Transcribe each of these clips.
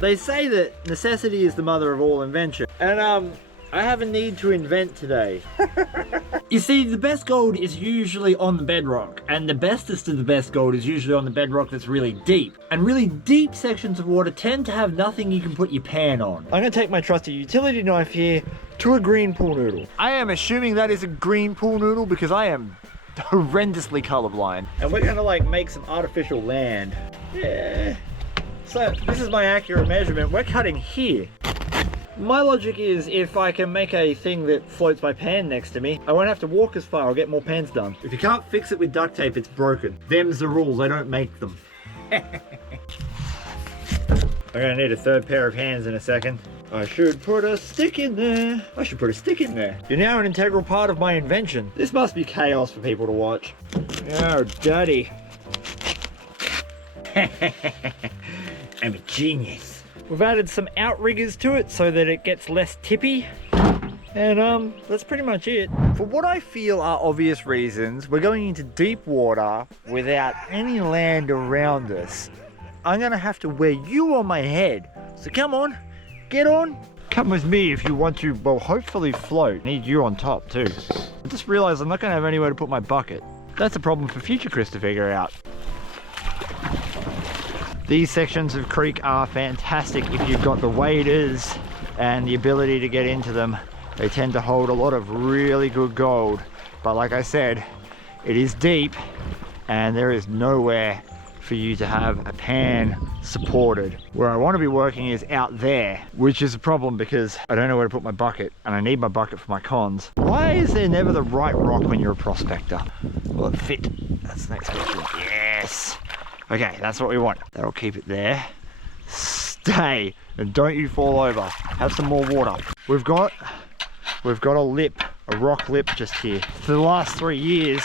They say that necessity is the mother of all invention. And I have a need to invent today. You see, the best gold is usually on the bedrock, and the bestest of the best gold is usually on the bedrock that's really deep. And really deep sections of water tend to have nothing you can put your pan on. I'm gonna take my trusty utility knife here to a green pool noodle. I am assuming that is a green pool noodle because I am horrendously colorblind. And we're gonna like make some artificial land. Yeah. So this is my accurate measurement. We're cutting here. My logic is if I can make a thing that floats my pan next to me, I won't have to walk as far, I'll get more pans done. If you can't fix it with duct tape, it's broken. Them's the rules, I don't make them. I'm gonna need a third pair of hands in a second. I should put a stick in there. I should put a stick in there. You're now an integral part of my invention. This must be chaos for people to watch. Oh, daddy. I'm a genius. We've added some outriggers to it so that it gets less tippy. And that's pretty much it. For what I feel are obvious reasons, we're going into deep water without any land around us. I'm gonna have to wear you on my head. So come on, get on. Come with me if you want to, well, hopefully float. I need you on top too. I just realized I'm not gonna have anywhere to put my bucket. That's a problem for future Chris to figure out. These sections of creek are fantastic if you've got the waders and the ability to get into them. They tend to hold a lot of really good gold. But like I said, it is deep and there is nowhere for you to have a pan supported. Where I want to be working is out there, which is a problem because I don't know where to put my bucket and I need my bucket for my cons. Why is there never the right rock when you're a prospector? Will it fit? That's the next question. Yes. Okay, that's what we want. That'll keep it there. Stay, and don't you fall over. Have some more water. We've got a lip, a rock lip just here. For the last 3 years,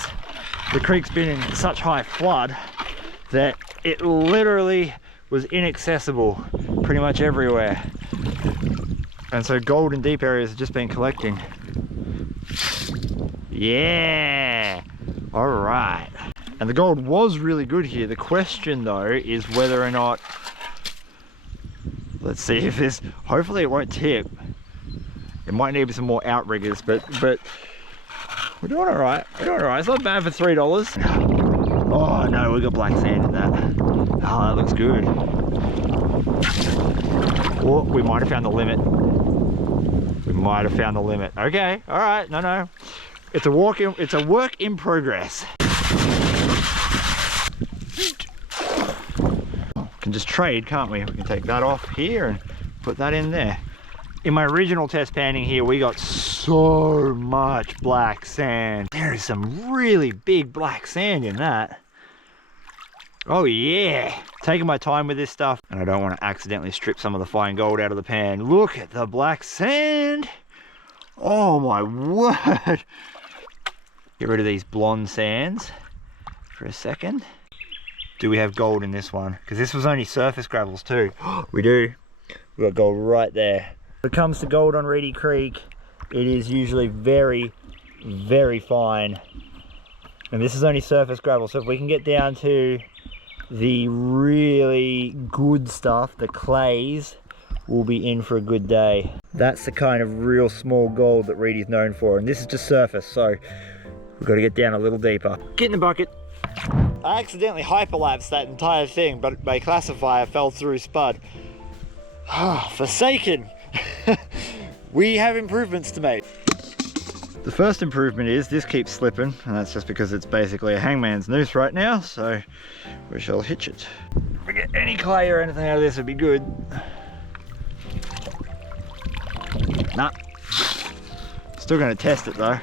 the creek's been in such high flood that it literally was inaccessible pretty much everywhere. And so gold in deep areas have just been collecting. Yeah, all right. And the gold was really good here. The question though is whether or not, let's see if this, hopefully it won't tip. It might need some more outriggers, but we're doing all right. We're doing all right. It's not bad for $3. Oh no, we got black sand in that. Oh, that looks good. Oh, we might have found the limit. We might have found the limit. Okay, all right, no. It's a work in progress. Can just trade, can't we? We can take that off here and put that in there. In my original test panning here, we got so much black sand. There is some really big black sand in that. Oh yeah, taking my time with this stuff, and I don't want to accidentally strip some of the fine gold out of the pan. Look at the black sand. Oh my word. Get rid of these blonde sands for a second. Do we have gold in this one? Because this was only surface gravels too. We do. We've got gold right there. When it comes to gold on Reedy Creek, it is usually very, very fine. And this is only surface gravel. So if we can get down to the really good stuff, the clays, we'll be in for a good day. That's the kind of real small gold that Reedy's known for. And this is just surface, so we've got to get down a little deeper. Get in the bucket. I accidentally hyperlapsed that entire thing, but my classifier fell through spud. Forsaken. We have improvements to make. The first improvement is this keeps slipping, and that's just because it's basically a hangman's noose right now, so we shall hitch it. If we get any clay or anything out of this, it'd be good. Nah. Still going to test it though.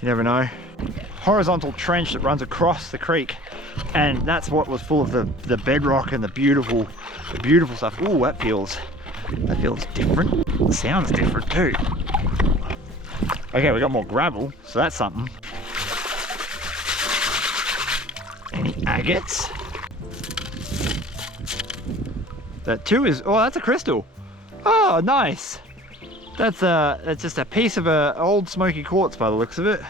You never know. Horizontal trench that runs across the creek, and that's what was full of the bedrock and the beautiful stuff. Ooh, that feels different. It sounds different too. Okay, we got more gravel, so that's something. Any agates? That too is, oh, that's a crystal. Oh, nice. That's just a piece of old smoky quartz by the looks of it.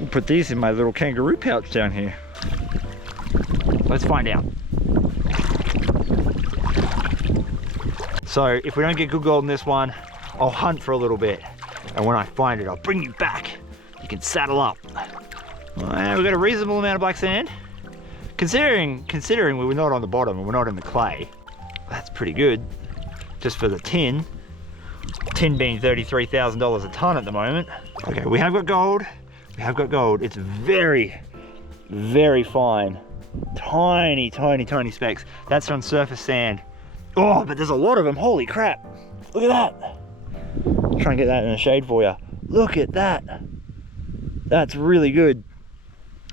We'll put these in my little kangaroo pouch down here. Let's find out. So if we don't get good gold in this one, I'll hunt for a little bit. And when I find it, I'll bring you back. You can saddle up. Well, we've got a reasonable amount of black sand. Considering we were not on the bottom and we're not in the clay, that's pretty good. Just for the tin. Tin being $33,000 a ton at the moment. Okay, we have got gold. We have got gold. It's very, very fine. Tiny, tiny, tiny specks. That's on surface sand. Oh, but there's a lot of them. Holy crap. Look at that. I'll try and get that in the shade for you. Look at that. That's really good.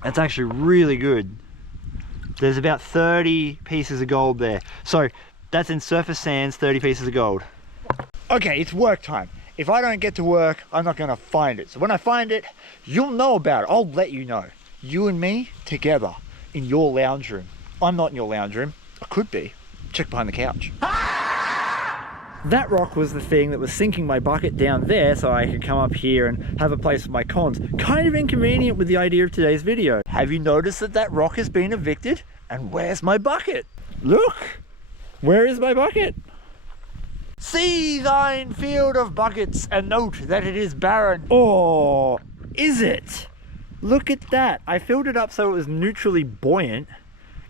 That's actually really good. There's about 30 pieces of gold there. So that's in surface sands, 30 pieces of gold. Okay, it's work time. If I don't get to work, I'm not gonna find it. So when I find it, you'll know about it. I'll let you know. You and me together in your lounge room. I'm not in your lounge room. I could be. Check behind the couch. That rock was the thing that was sinking my bucket down there so I could come up here and have a place for my cons. Kind of inconvenient with the idea of today's video. Have you noticed that that rock has been evicted? And where's my bucket? Look! Where is my bucket? See thine field of buckets and note that it is barren. Oh, is it? Look at that. I filled it up so it was neutrally buoyant.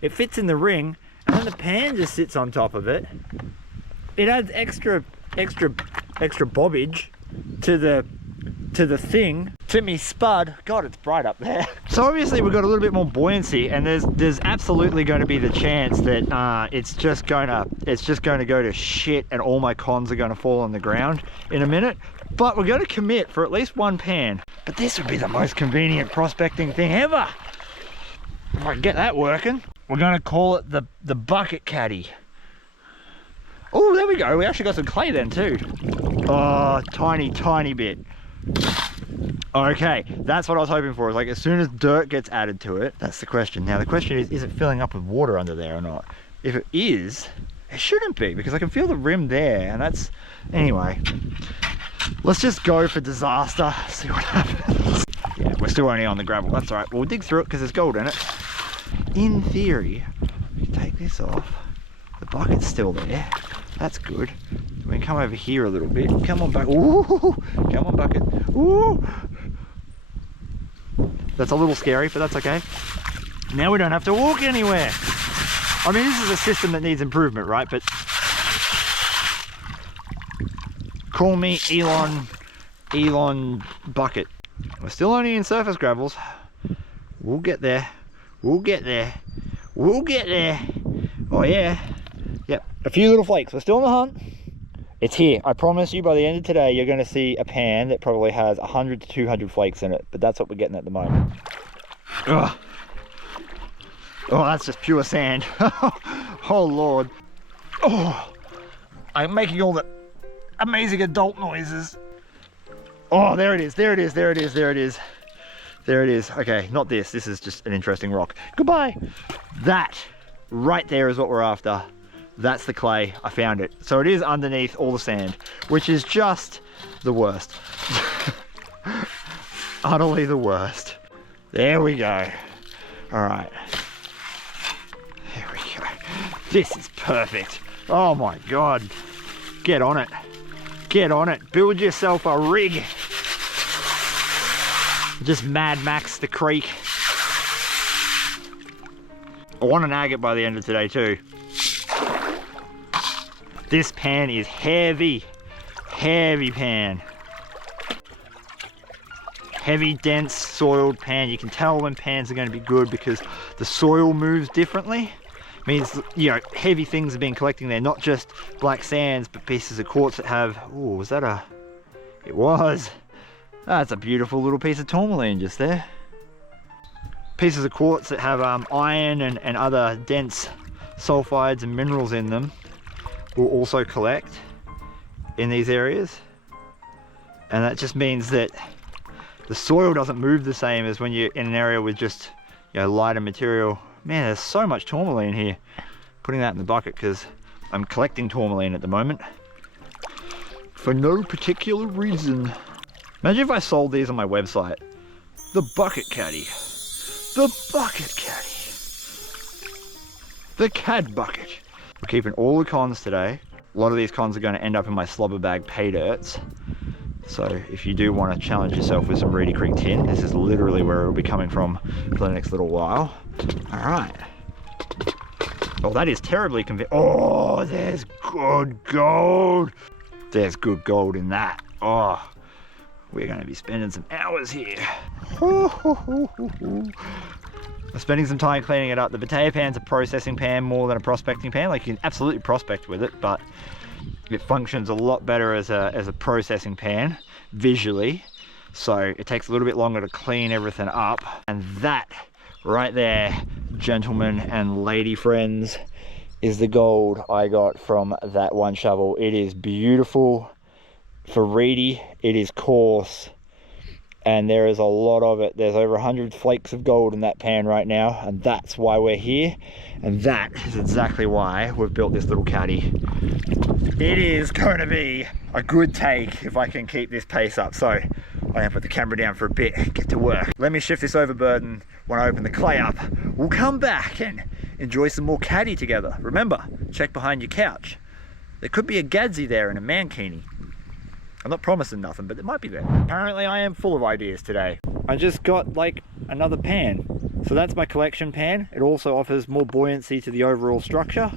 It fits in the ring and then the pan just sits on top of it. It adds extra bobbage to the thing, to me spud. God, it's bright up there. So obviously we've got a little bit more buoyancy, and there's absolutely going to be the chance that it's just going to go to shit, and all my cons are going to fall on the ground in a minute. But we're going to commit for at least one pan. But this would be the most convenient prospecting thing ever. If I can get that working, we're going to call it the bucket caddy. Oh, there we go. We actually got some clay then too. Oh, tiny, tiny bit. Okay, that's what I was hoping for. Like as soon as dirt gets added to it, that's the question. Now the question is it filling up with water under there or not? If it is, it shouldn't be because I can feel the rim there, and that's, anyway. Let's just go for disaster, see what happens. Yeah, we're still only on the gravel. That's all right. We'll dig through it because there's gold in it. In theory, we can take this off. The bucket's still there. That's good. We can come over here a little bit. Come on, bucket. Ooh, come on, bucket. Ooh. That's a little scary, but that's okay. Now we don't have to walk anywhere. I mean, this is a system that needs improvement, right? But call me Elon Bucket. We're still only in surface gravels. We'll get there. We'll get there. We'll get there. Oh yeah. Yep, a few little flakes. We're still on the hunt. It's here. I promise you by the end of today, you're going to see a pan that probably has 100 to 200 flakes in it. But that's what we're getting at the moment. Ugh. Oh, that's just pure sand. Oh, Lord. Oh, I'm making all the amazing adult noises. Oh, there it is. There it is. There it is. There it is. There it is. Okay, not this. This is just an interesting rock. Goodbye. That right there is what we're after. That's the clay. I found it. So it is underneath all the sand, which is just the worst. Utterly the worst. There we go. All right. There we go. This is perfect. Oh my God. Get on it. Get on it. Build yourself a rig. Just Mad Max the creek. I want an agate by the end of today too. This pan is heavy, heavy pan. Heavy, dense, soiled pan. You can tell when pans are going to be good because the soil moves differently. It means, you know, heavy things have been collecting there, not just black sands, but pieces of quartz that have, oh, was that a, it was. That's a beautiful little piece of tourmaline just there. Pieces of quartz that have iron and other dense sulfides and minerals in them will also collect in these areas, and that just means that the soil doesn't move the same as when you're in an area with just, you know, lighter material. Man, there's so much tourmaline here. Putting that in the bucket because I'm collecting tourmaline at the moment for no particular reason. Imagine if I sold these on my website. The bucket caddy. The bucket caddy. The cad bucket. We're keeping all the cons today. A lot of these cons are going to end up in my slobber bag pay dirts. So if you do want to challenge yourself with some Reedy Creek tin, this is literally where it'll be coming from for the next little while. All right. Oh, that is terribly oh, there's good gold. There's good gold in that. Oh, we're going to be spending some hours here. I'm spending some time cleaning it up. The potato pan's a processing pan more than a prospecting pan. Like, you can absolutely prospect with it, but it functions a lot better as a processing pan visually. So it takes a little bit longer to clean everything up. And that right there, gentlemen and lady friends, is the gold I got from that one shovel. It is beautiful for Reedy. It is coarse, and there is a lot of it. There's over 100 flakes of gold in that pan right now, and that's why we're here, and that is exactly why we've built this little caddy. It is going to be a good take if I can keep this pace up. So I'm going to put the camera down for a bit, get to work. Let me shift this overburden. When I open the clay up, we'll come back and enjoy some more caddy together. Remember, check behind your couch. There could be a Gadsy there in a mankini. I'm not promising nothing, but it might be there. Apparently I am full of ideas today. I just got like another pan. So that's my collection pan. It also offers more buoyancy to the overall structure.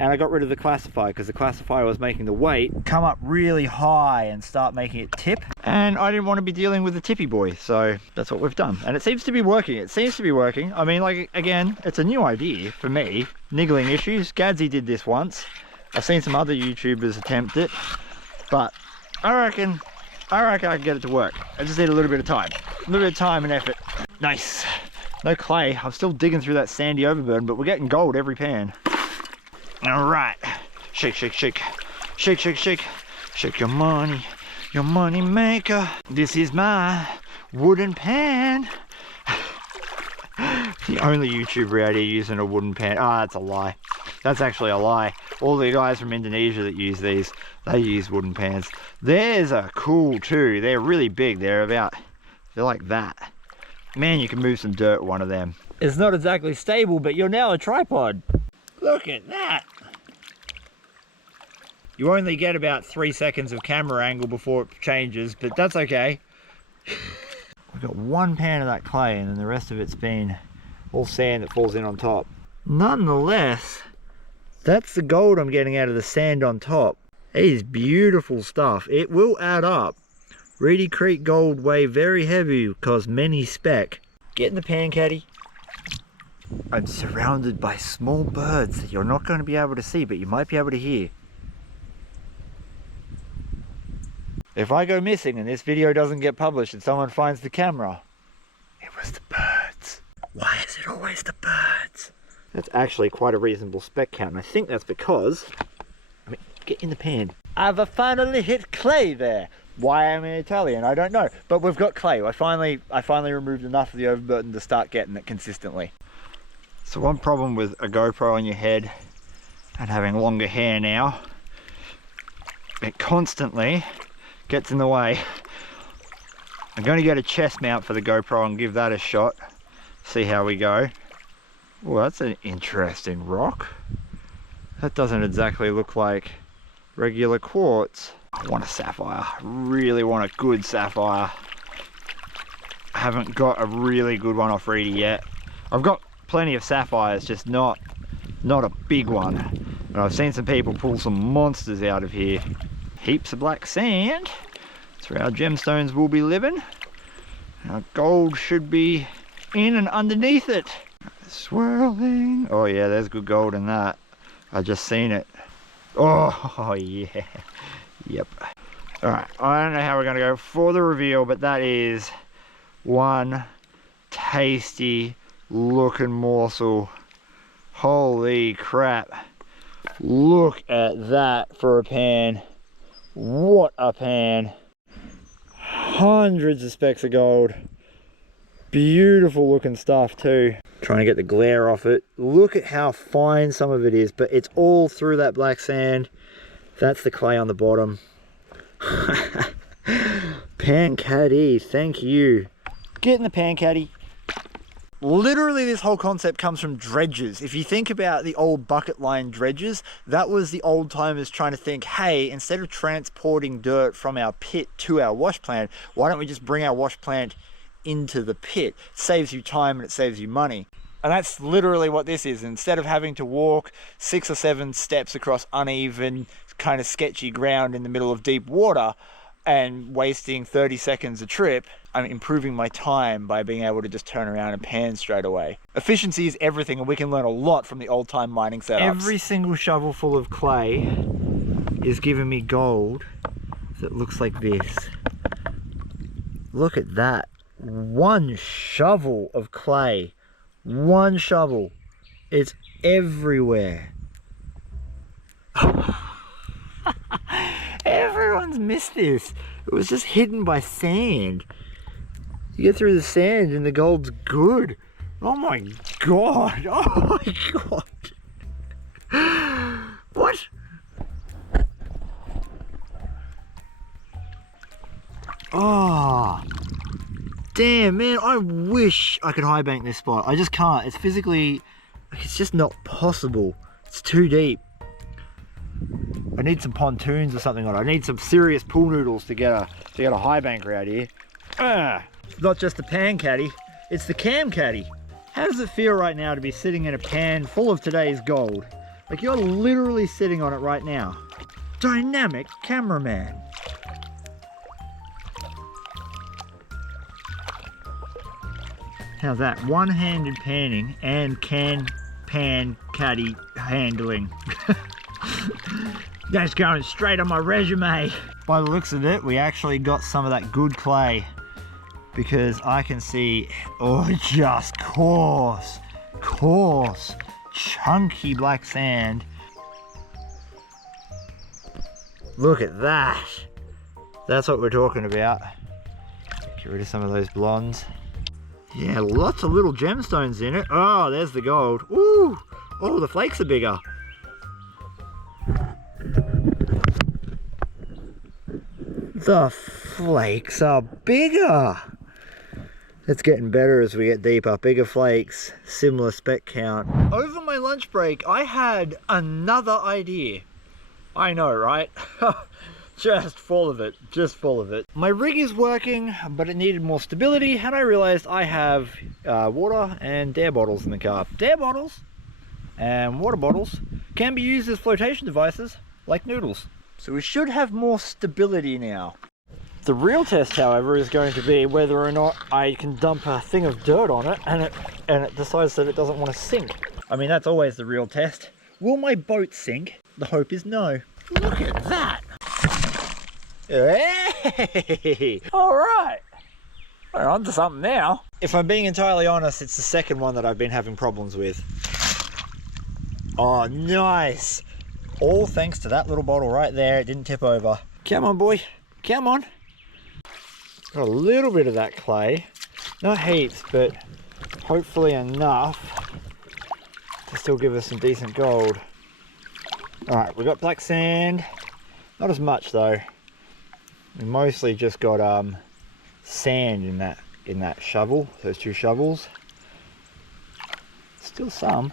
And I got rid of the classifier because the classifier was making the weight come up really high and start making it tip. And I didn't want to be dealing with the tippy boy, so that's what we've done. And it seems to be working. It seems to be working. I mean, like, again, it's a new idea for me. Niggling issues. Gadsy did this once. I've seen some other YouTubers attempt it, but I reckon I can get it to work. I just need a little bit of time. A little bit of time and effort. Nice. No clay. I'm still digging through that sandy overburden, but we're getting gold every pan. All right, shake, shake, shake, shake, shake, shake, shake your money maker. This is my wooden pan. The only YouTuber out here using a wooden pan. Ah, that's a lie. That's actually a lie. All the guys from Indonesia that use these, they use wooden pans. Theirs are cool too. They're really big. They're like that. Man, you can move some dirt with one of them. It's not exactly stable, but you're now a tripod. Look at that. You only get about 3 seconds of camera angle before it changes, but that's okay. We've got one pan of that clay, and then the rest of it's been all sand that falls in on top. Nonetheless, that's the gold I'm getting out of the sand on top. It is beautiful stuff. It will add up. Reedy Creek gold weigh very heavy because many spec. Get in the pan, caddy. I'm surrounded by small birds that you're not going to be able to see, but you might be able to hear. If I go missing and this video doesn't get published and someone finds the camera, it was the birds. Why is it always the birds? That's actually quite a reasonable spec count, and I think that's because, I mean, get in the pan. I've finally hit clay there. Why I'm in Italian, I don't know, but we've got clay. I finally removed enough of the overburden to start getting it consistently. So one problem with a GoPro on your head and having longer hair now, it constantly gets in the way. I'm going to get a chest mount for the GoPro and give that a shot. See how we go. Well, that's an interesting rock. That doesn't exactly look like regular quartz. I want a sapphire. I really want a good sapphire. I haven't got a really good one off Reedy yet. I've got plenty of sapphires, just not a big one. And I've seen some people pull some monsters out of here. Heaps of black sand. That's where our gemstones will be living. Our gold should be in and underneath it. Swirling. Oh yeah, there's good gold in that. I just seen it. Oh yeah. Yep. Alright, I don't know how we're going to go for the reveal, but that is one tasty looking morsel. Holy crap. Look at that for a pan. What a pan. Hundreds of specks of gold. Beautiful looking stuff too. Trying to get the glare off it. Look at how fine some of it is, but it's all through that black sand. That's the clay on the bottom. Pan caddy, thank you. Get in the pan caddy. Literally, this whole concept comes from dredges. If you think about the old bucket line dredges, that was the old timers trying to think, hey, instead of transporting dirt from our pit to our wash plant, why don't we just bring our wash plant into the pit? It saves you time and it saves you money. And that's literally what this is. Instead of having to walk 6 or 7 steps across uneven, kind of sketchy ground in the middle of deep water and wasting 30 seconds a trip, I'm improving my time by being able to just turn around and pan straight away. Efficiency is everything, and we can learn a lot from the old-time mining setups. Every single shovel full of clay is giving me gold that looks like this. Look at that. One shovel of clay. One shovel. It's everywhere. Everyone's missed this. It was just hidden by sand. You get through the sand and the gold's good. Oh my god. Oh my god. What? Oh. Damn, man. I wish I could high bank this spot. I just can't. It's physically, it's just not possible. It's too deep. I need some pontoons or something on it. I need some serious pool noodles to get a high banker out here. It's not just the pan caddy, it's the cam caddy. How does it feel right now to be sitting in a pan full of today's gold? Like you're literally sitting on it right now. Dynamic cameraman. How's that? One-handed panning and pan caddy handling. That's going straight on my resume. By the looks of it, we actually got some of that good clay, because I can see, oh, just coarse, chunky black sand. Look at that. That's what we're talking about. Get rid of some of those blondes. Yeah, lots of little gemstones in it. Oh, there's the gold. Ooh, oh, the flakes are bigger. The flakes are bigger. It's getting better as we get deeper. Bigger flakes, similar speck count. Over my lunch break, I had another idea. I know, right? Just full of it, just full of it. My rig is working, but it needed more stability, and I realized I have water and dare bottles in the car. Dare bottles and water bottles can be used as flotation devices, like noodles. So we should have more stability now. The real test, however, is going to be whether or not I can dump a thing of dirt on it and it decides that it doesn't want to sink. I mean, that's always the real test. Will my boat sink? The hope is no. Look at that. Hey! All right. We're on to something now. If I'm being entirely honest, it's the second one that I've been having problems with. Oh, nice. All thanks to that little bottle right there. It didn't tip over. Come on, boy. Come on. Got a little bit of that clay. Not heaps, but hopefully enough to still give us some decent gold. All right, we've got black sand. Not as much though. We mostly just got sand in that shovel, those 2 shovels. Still some.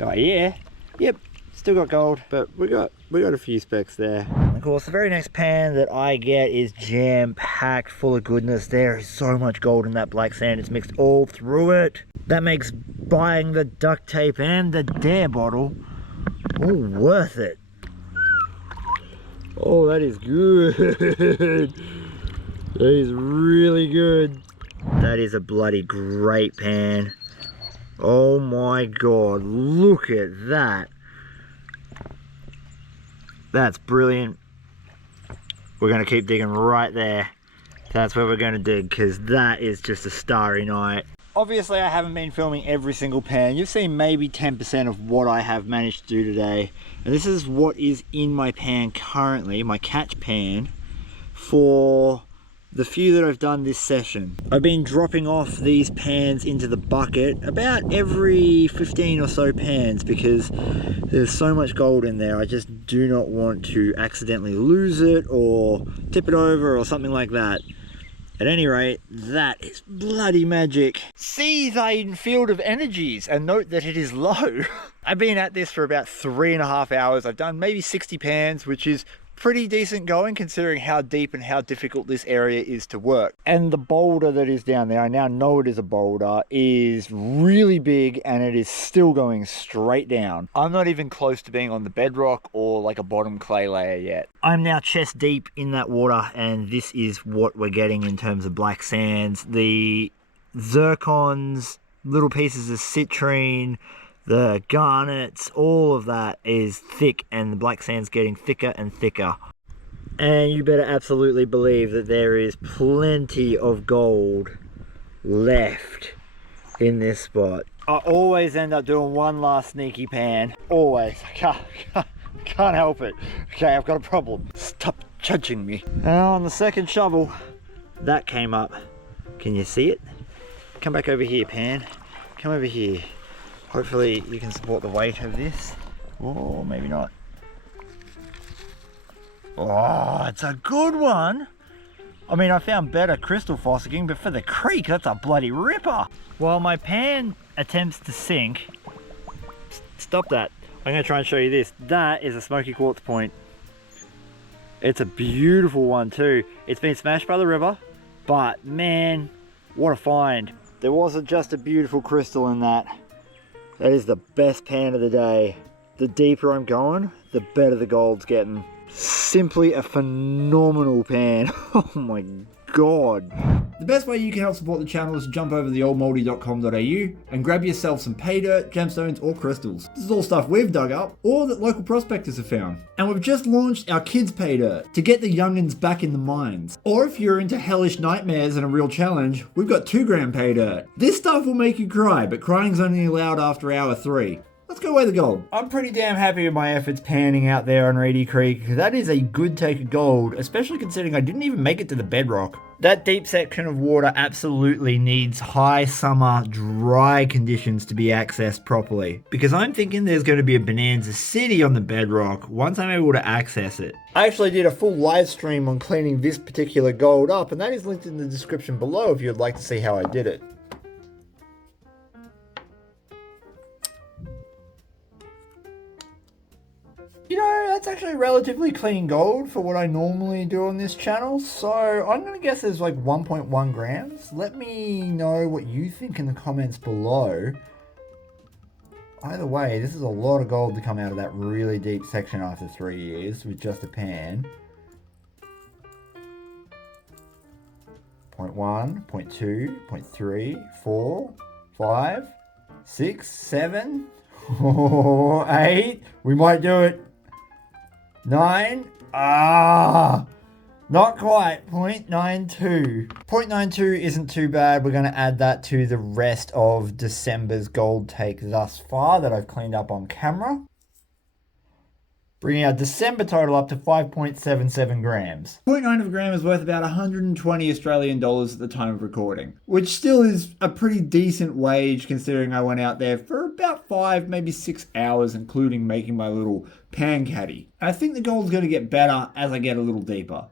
Oh yeah. Yep. Still got gold, but we got a few specks there. And of course, the very next pan that I get is jam-packed full of goodness. There is so much gold in that black sand. It's mixed all through it. That makes buying the duct tape and the dare bottle all worth it. Oh, that is good. That is really good. That is a bloody great pan. Oh my god, look at that. That's brilliant. We're going to keep digging right there. That's where we're going to dig, because that is just a starry night. Obviously, I haven't been filming every single pan. You've seen maybe 10% of what I have managed to do today. And this is what is in my pan currently, my catch pan, for the few that I've done this session. I've been dropping off these pans into the bucket about every 15 or so pans, because there's so much gold in there. I just do not want to accidentally lose it or tip it over or something like that. At any rate, that is bloody magic. See thine field of energies, and note that it is low. I've been at this for about 3.5 hours. I've done maybe 60 pans, which is pretty decent going considering how deep and how difficult this area is to work. And the boulder that is down there, I now know it is a boulder, is really big and it is still going straight down. I'm not even close to being on the bedrock or like a bottom clay layer yet. I'm now chest deep in that water, and this is what we're getting in terms of black sands. The zircons, little pieces of citrine, the garnets, all of that is thick, and the black sand's getting thicker and thicker. And you better absolutely believe that there is plenty of gold left in this spot. I always end up doing one last sneaky pan. Always. I can't help it. Okay, I've got a problem. Stop judging me. Now on the second shovel, that came up. Can you see it? Come back over here, pan. Come over here. Hopefully you can support the weight of this. Oh, maybe not. Oh, it's a good one. I mean, I found better crystal fossicking, but for the creek, that's a bloody ripper. While my pan attempts to sink, stop that. I'm gonna try and show you this. That is a smoky quartz point. It's a beautiful one too. It's been smashed by the river, but man, what a find. There wasn't just a beautiful crystal in that. That is the best pan of the day. The deeper I'm going, the better the gold's getting. Simply a phenomenal pan. Oh my god. The best way you can help support the channel is to jump over to theoldmoldy.com.au and grab yourself some pay dirt, gemstones or crystals. This is all stuff we've dug up or that local prospectors have found. And we've just launched our kids pay dirt to get the youngins back in the mines. Or if you're into hellish nightmares and a real challenge, we've got 2 gram pay dirt. This stuff will make you cry, but crying's only allowed after hour 3. Let's go weigh the gold. I'm pretty damn happy with my efforts panning out there on Reedy Creek. That is a good take of gold, especially considering I didn't even make it to the bedrock. That deep section of water absolutely needs high summer, dry conditions to be accessed properly. Because I'm thinking there's going to be a bonanza city on the bedrock once I'm able to access it. I actually did a full live stream on cleaning this particular gold up, and that is linked in the description below if you'd like to see how I did it. You know, that's actually relatively clean gold for what I normally do on this channel, so I'm going to guess there's like 1.1 grams. Let me know what you think in the comments below. Either way, this is a lot of gold to come out of that really deep section after 3 years with just a pan. 0.1, 0.2, 0.3, 4, 5, 6, 7, 8. We might do it. 9, not quite, 0.92. 0.92 isn't too bad. We're going to add that to the rest of December's gold take thus far that I've cleaned up on camera. Bringing our December total up to 5.77 grams. 0.9 of a gram is worth about 120 Australian dollars at the time of recording, which still is a pretty decent wage considering I went out there for about 5, maybe 6 hours, including making my little pan caddy. And I think the gold's going to get better as I get a little deeper.